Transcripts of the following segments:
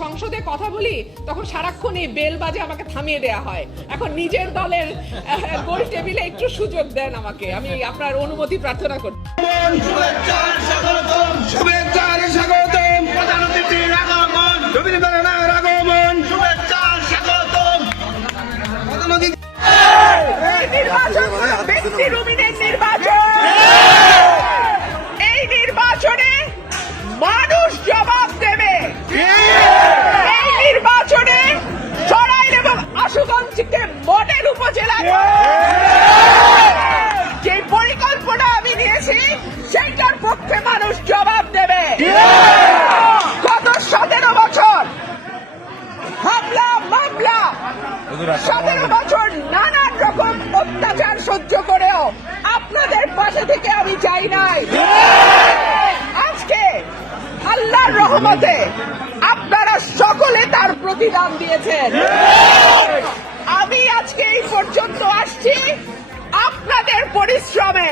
সংসদে কথা বলি তখন সারাক্ষণ এই বেল বাজে আমাকে থামিয়ে দেয়া হয়। এখন নিজের দলের গোল টেবিলে একটু সুযোগ দেন আমাকে, আমি আপনার অনুমতি প্রার্থনা করি। এই নির্বাচনে মানুষ জবাব দেবে। এই নির্বাচনে সরাইল এবং আশুগঞ্জকে মডেল উপজেলা যে পরিকল্পনা আমি নিয়েছি সেইটার পক্ষে মানুষ জবাব দেবে। গত 17 বছর হামলা মামলা, 17 বছর নানান রকম অত্যাচার সহ্য করেও আপনাদের পাশে থেকে আমি চাই নাই। আজকে আল্লাহর রহমতে আপনারা সকলে তার প্রতিদান দিয়েছেন। আমি আজকে এই পর্যন্ত আসছি আপনাদের পরিশ্রমে,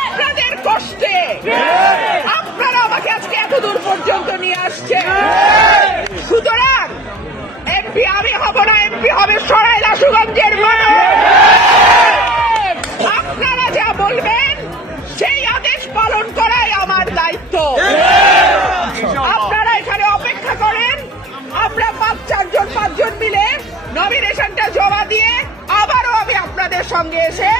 আপনাদের কষ্টে। আপনারা আমাকে আজকে এত দূর পর্যন্ত নিয়ে আসছেন। সুতরাং এমপি আমি হব না, এমপি হবে সরাইল আশুগঞ্জের মানুষ। আপনারা যা বলবেন সেই আদেশ পালন করাই আমার দায়িত্ব। আপনারা এখানে অপেক্ষা করেন, আমরা 5-4 জন মিলে নমিনেশনটা জমা দিয়ে আবারও আমি আপনাদের সঙ্গে এসে